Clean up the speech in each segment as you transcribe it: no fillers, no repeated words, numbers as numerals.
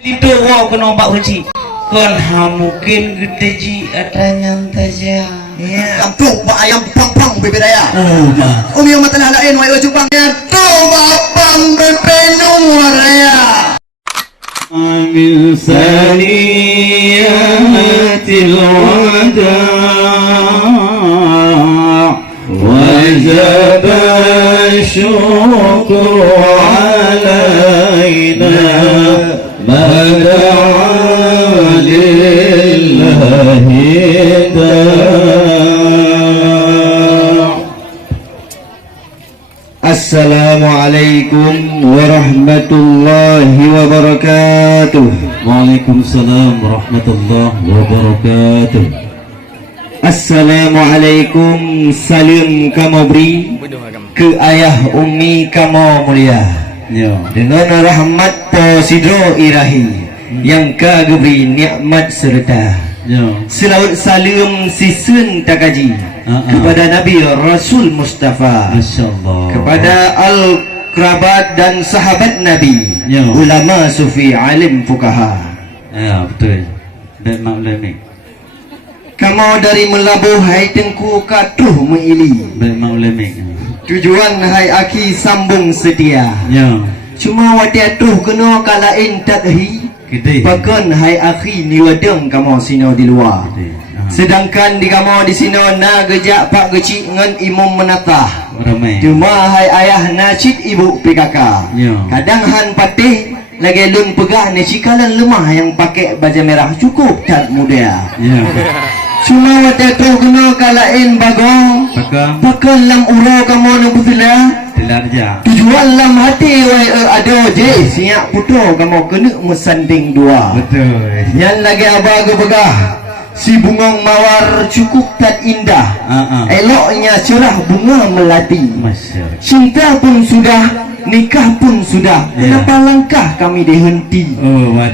Itu wow kena ombak kunci. Kon mungkin gede ji ada nyantai saja. Ya. Kampung ba ayam pang-pang bebe daya. Yang mata lain wa jupang ya. To bapang bebe nuwaraya. Amin saniyatil wada wajib syukur alaina mad'a lillahi Assalamualaikum warahmatullahi wabarakatuh. Waalaikumsalam warahmatullahi wabarakatuh. Assalamualaikum salim kamu beri ke ayah umi kamu mulia ya. Dengan rahmat posidro irahi yang kagubri nikmat serta ya. Selawat salam sisun takaji kepada Nabi Rasul Mustafa, kepada al-kerabat dan sahabat Nabi ya. Ulama sufi alim fukaha ya betul. Dan maklumi kamu dari melabuh hai tengku katruh meili dan maklumi tujuan hai aki sambung setia ya. Cuma wati atruh kena kalain tadhi bahkan hai aki niwadeng kamu sino di luar sedangkan di kamu di sini na gejak pak gecik ngan imam menatah cuma hai ayah nacit ibu PKK ya. Kadang han patih lagi lung pegah ni cikalan lemah yang pakai baju merah cukup tak muda ya. Cuma waktu tu kena kalain bagong bahkan lam uro kamu nubutila tujuan lam hati ada je siap putra kamu kena mesanding dua betul yang lagi abang pegah si bungong mawar cukup tak indah eloknya cerah bunga melati cinta pun sudah nikah pun sudah kenapa langkah kami dihenti ya.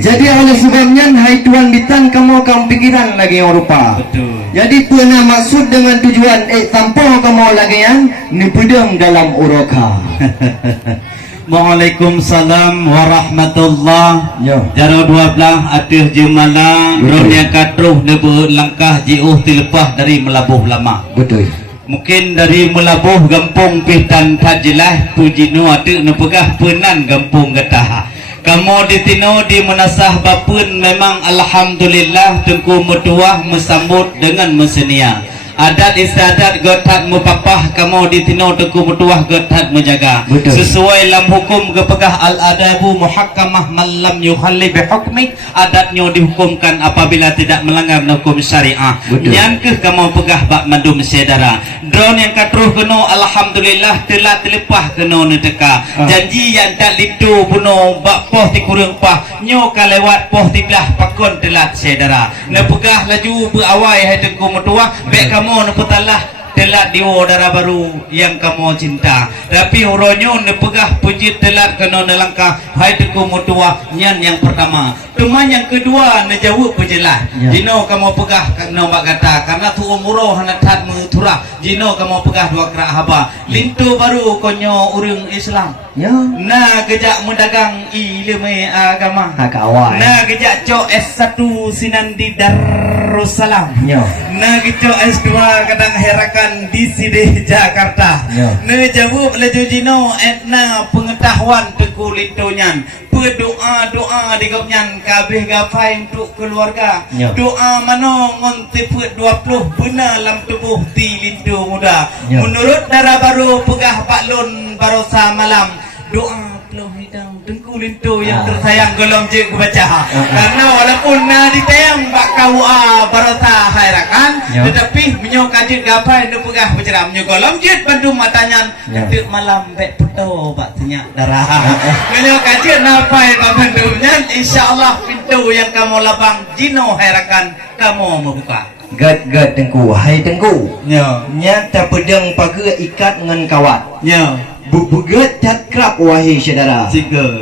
Jadi oleh sebabnya hai tuan bitan kamu pikiran lagi yang rupa betul. Jadi pernah maksud dengan tujuan tanpa kamu lagi yang nipedang dalam uroka Waalaikumsalam warahmatullah jaro 12 atih jemala dunia katruh nebu langkah jiuh tilepah dari melabuh lama betul. Mungkin dari melabuh gampung pitan tajilah pujinu atu nepegah penan gampung getah kamu ditino di menasah bapun memang alhamdulillah tengku metuah mesambut dengan mesenia adat istiadat gotat mupapah kamu ditino tengku metuah gotat menjaga betul. Sesuai dalam hukum kepegah al-adabu muhakkamah malam yukhalli bihukmi adatnya dihukumkan apabila tidak melanggar hukum syariah yang ke kamu pegah bak mandum sedara drone yang katruh kena alhamdulillah telah telepah kena neteka janji yang tak litu buno bak poh tikurung pah nyo kalewat poh tiblah pakon telat sedara nepegah laju berawai hai tengku metuah bek kamu nepetalah telat diwo darah baru yang kamu cinta tapi uronyo nepegah puji telat kena nelangkah hai tengku metuah nyan yang pertama cuma yang kedua nejawab pejelas jino kamu pegah kena bak kata karena tu umuroh hanatat muturah jino kamu pegah dua kerak haba lintu baru konyo urung Islam ya. Nah kejak mendagang ilmu agama nah kejak cok S1 sinan di Darussalam ya. Nah kejak S2 kadang herakan di Sidi Jakarta ya. Nah jawab laju jino etna pengetahuan teku lintunyan doa digopnyan kabeh gapai untuk keluarga ya. Doa mano ngonti put 20 benar lam tubuh di lindu muda ya. Menurut darah baru pegah paklun barosa malam doa peluh hidang tengku lintu yang tersayang golong je ku baca karena walaupun na ditayang bak kau barosa hairakan ya. Tetapi menyo kajit gapai nu pegah berceram menyo golong je bandu matanya deuk malam bek puto bak tanya darah menyo kajit napai bak bandunya insyaallah pintu yang kamu lapang jino hairakan kamu membuka gad tengku hai tengku ya nyata pedang paga ikat dengan kawat ya bugat tak kerap wahai saudara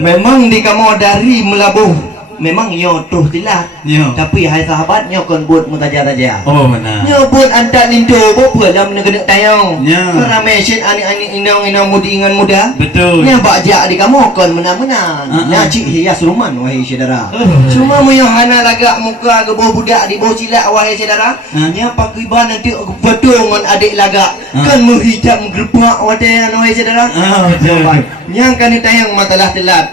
memang di kamu dari melabuh memang nyo tuh tilah. Nyo. Tapi hai sahabat nyo kon buat mutaja-taja. Oh benar. Nyo buat anda lindo apa dalam negeri tayang. Ya. Ramai syen ani-ani inang-inang mudi ingan muda. Betul. Nya bakja di kamu kon menang-menang. Nah cik hias ruman wahai saudara. Cuma moyo hana lagak muka ke bawah budak di bawah cilak wahai saudara. Nya pakiban nanti betul ngon adik lagak. Kan menghijab menggerbak wadai wahai saudara. Betul. Yang kan tayang matalah telat.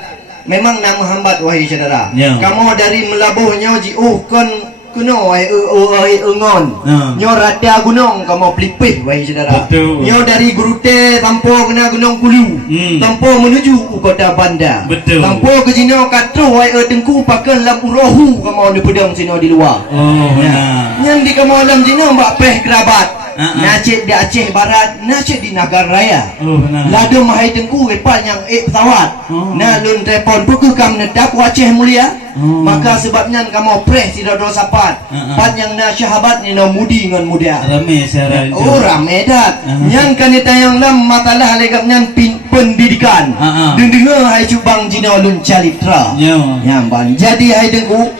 Memang nama hambat wahai saudara. Ya. Kamu dari melabuhnya jiuh kon kuno wahai engon. Nyo rada gunung kamu pelipih wahai saudara. Betul. Nyo dari Gurute tampo kena gunung Kulu. Tampo menuju kota Banda. Betul. Tampo ke sino katro wahai tengku pakai lampu rohu kamu di pedang sino di luar. Oh benar. Yang di kamu alam sino mbak peh kerabat. Nacik di Aceh Barat, nacik di Nagar Raya. Oh benar. Lado mahai tengku repal yang pesawat. Nah lun telefon pukul kam nedap Aceh mulia. Maka sebabnya kamu preh tidak dosa sapat. Pat yang na syahabat ni no mudi ngan muda. Ramai saya. Oh ramai dat. Yang kan tayang lam matalah legapnya pendidikan. Dengar hai cubang jino lun calitra. Nyo. Nyamban. Jadi hai tengku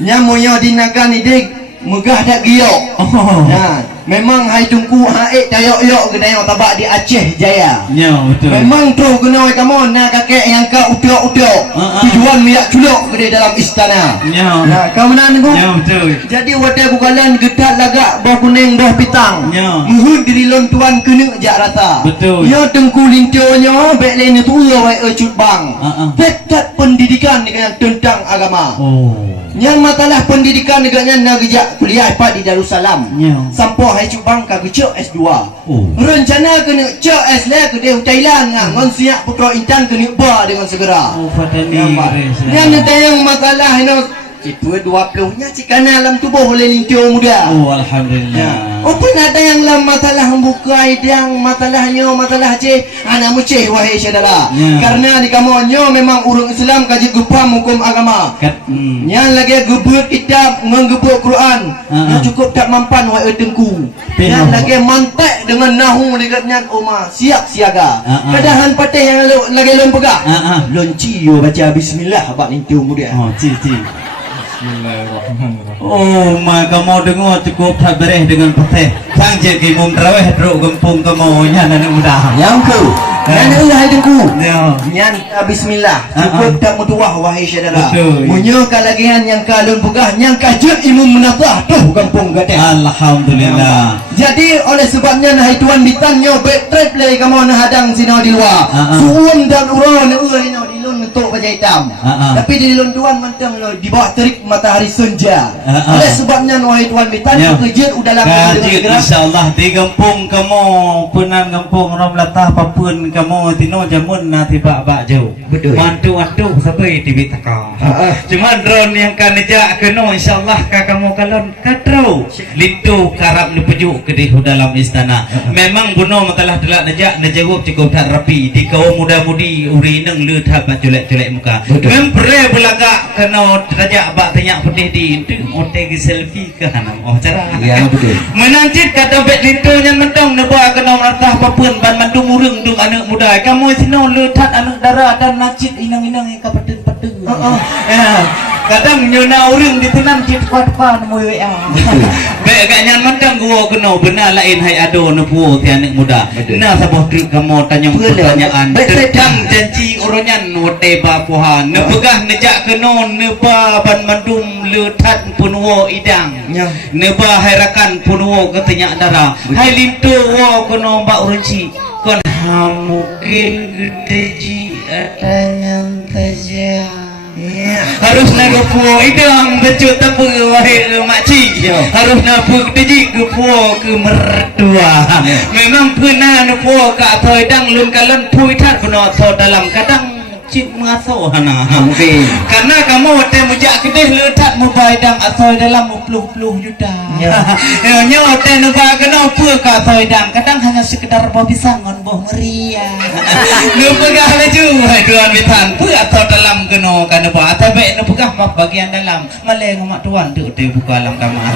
nyamoyo di naga ni dek megah dak giok. Oh. Nah, memang hai tungku haik tayok-yok kena yang tabak di Aceh Jaya. Nyo betul. Memang tu kena kamu nak kakek yang kau utok-utok. Tujuan miak culok ke dalam istana. Nyo. Nah, kau mana ni? Nyo betul. Jadi wadah bukalan gedak lagak bawah kuning bawah pitang. Nyo. Muhud diri lon tuan kena jak rata. Betul. Nyo tengku lintonyo bek lain tu wai cut bang. Tekat pendidikan dengan tentang agama. Oh. Yang masalah pendidikan neganya nak kerja kuliah dapat di Darussalam. Sampai hai cubang ka kerja S2. Rencana kena cek S le ke dia Thailand ngah ngon siap putra intan kena ba dengan segera. Oh fatani. Yang tayang masalah ino itu 20 nya cikana alam tubuh oleh lintio muda. Oh alhamdulillah. Apa nak tayang lam masalah membuka idang masalahnya masalah ceh ana muceh wahai saudara. Karena di kamonyo memang urang Islam kaji gupam hukum agama. Yang lagi gebut kitab ngegebut Quran. Yang cukup tak mampan wahai tengku. Yang lagi mantek dengan nahu dekatnya oma siap siaga. Kadahan patih yang lagi lon pegah. Lon cio baca bismillah bak lintio muda. Oh ci. Oh, maka mau dengar cukup tak bereh dengan peteh. Sang je kimum terawih teruk gempung kamu nyan anak muda. Yang ke? Yang hai dengku. Ya. Yang bismillah. Cukup tak mutuah wahai saudara. Betul. Munyo kalagian yang kalun pegah yang kajut imum menatah tuh kampung gadeh. Alhamdulillah. Jadi oleh sebabnya hai tuan bitanyo back trip lay kamu nak hadang sino di luar. Suun dan uron lino di lun untuk baja hitam. Tapi di lun tuan mentang lo di bawah terik matahari senja. Oleh sebabnya wahai tuan bitan kejut udah lama kajut insyaallah di kampung kamu punan kampung rom latah papun kamu tino jamun na tiba bak jauh. Betul. Mantu sabai di bitaka. Cuma drone yang kan nejak keno insyaallah ka kamu kalon katro lintu karap nu pejuk ke di dalam istana. Memang buno matalah telak nejak nejawab cukup tak rapi di kaum muda-mudi uri neng le thap culek-culek muka. Mempre belaga keno tajak bak tanya pedih di itu otegi selfie ke hanam oh cara. Ya betul. Menancit kata bet lintu yang mentong nebak keno ratah papun ban mandung urung dung anak muda kamu sino le that anak dara dan nacit inang-inang yang kapeten-peten. Kadang nyona urung ditenan cit kuat-kuat mu ya. Baik agaknya mentang gua kena benar lain hai ado nu puo ti anak muda. Nah sabah truk kamu tanya pertanyaan tentang janji oronyan wote ba poha ne pegah nejak kena ne ba ban mandum le that punwo idang. Ne ba hairakan punwo katanya dara. Hai lintu wo kena mbak urunci. Kon mungkin gede ji ada yang terjadi. Harus nak gepuo idang becut tapu wahai makcik. Harus nak pergi gepuo ke mertua. Memang pernah nak puo ka thoi dang lun kalon pui that kuno tho dalam kadang cip mengaso hana. Karena kamu hotel mujak kedeh letak mubai dang asoi dalam 20 juta. Nyo hotel nuba kena apa ka thoi dang kadang hanya sekedar bawa pisang ngon boh meriah. Nu pegah laju hai tuan bitan pu atau dalam kena kana ba atau baik nu pegah bagian dalam maleng mak tuan tu hotel buka alam kamar.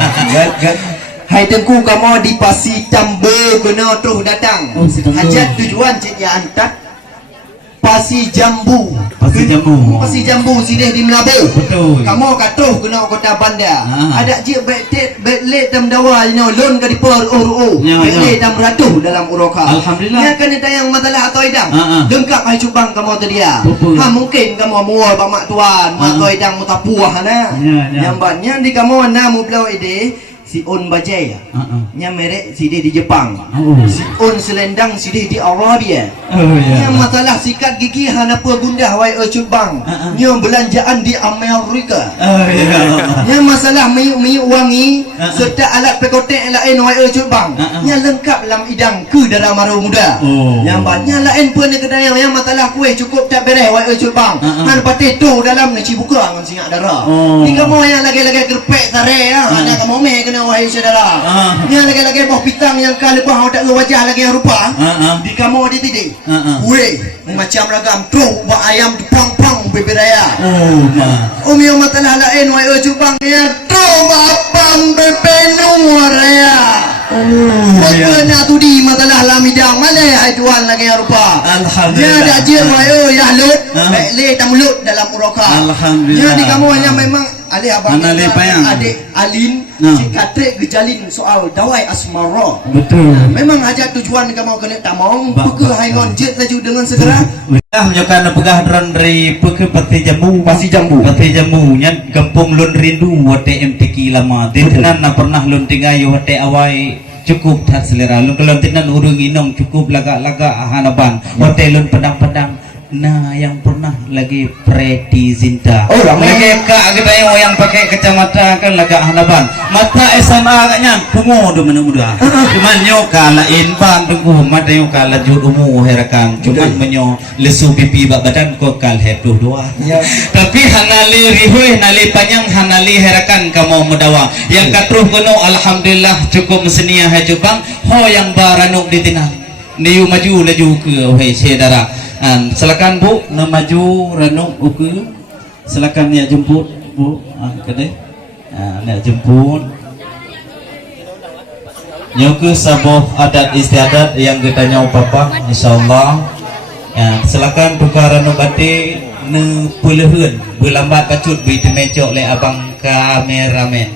Hai tengku kamu di Pasi Tambe kena terus datang. Hajat tujuan cik ya antat Pasi Jambu. Pasi Jambu. Pasi Jambu sidih di Melabu. Betul. Kamu katuh kena kota bandar. Ada je bet dam dawa lon ka di por uru. Bet dam ratuh dalam uroka. Alhamdulillah. Ya kan tayang masalah atau idang. Lengkap hai cubang kamu tadi ya. Mungkin kamu mual pak mak tuan, mak atau idang mutapuah na. Yang banyak di kamu namu belau ide si on bajai ya. Nya merek sidih di Jepang. Si on selendang sidih di Arabia. Nya masalah sikat gigi hanapa gundah wai cubang. Nya belanjaan di Amerika. Nya masalah miuk wangi serta alat pekotek lain wai cubang. Nya lengkap dalam idang ke darah maru muda. Yang banyak lain pun kedai yang masalah kuih cukup tak beres wai cubang. Han pati tu dalam ni cibuka ngan singat darah. Ni kamu yang lagi-lagi gerpek tare ya. Ada kamu meh kena wahai saudara. Yang lagi-lagi bawah pitang yang kali bawah tak wajah lagi yang rupa. Di kamu ada tidik. Weh, macam ragam tu buat ayam pang-pang beberaya. Yang matalah lain wahai cubang ya tu bapang bepenu raya. Pokoknya tu di matalah lamidang malai hai tuan lagi yang rupa. Alhamdulillah. Dia dak jir wahai ya lut, le tamulut dalam uroka. Alhamdulillah. Jadi kamu hanya memang alih abang adik Alin si Katrik gejalin soal dawai asmara. Betul. Memang aja tujuan kamu kena tamong peke haingon jet laju dengan segera. Dah menyokan pegah dron dari peke Pati Jambu. Pasi Jambu. Pati Jambu nya kampung lun rindu hote MTQ lama. Tenan na pernah lun tinggayu hote awai cukup tak selera. Lun kalau tenan urung inong cukup laga-laga hanaban. Hote lun pedang-pedang. Nah, yang pernah lagi Preti Zinta. Lagi kak kita yang pakai kacamata kan laga hanaban. Mata SMA agaknya pungu do muda. Cuman nyo kalain bang tunggu mata nyo kala jurumu herakan. Cuman menyo lesu pipi badan ko kal hetu doa. Tapi hanali rihuy nali panjang hanali herakan kamu mudawa. Yang katruh kuno alhamdulillah cukup mesenia hajubang. Ho yang baranuk ditinang. Niu maju laju ke wahai saudara. Silakan Bu, nak maju ranuk uku. Silakan nak jemput Bu. Kedai. Nak jemput. Nyoku saboh adat istiadat yang kita nyau papa insyaallah. Silakan buka ranuk ati ne pulehun. Berlambat pacut bi temecok le abang kameramen.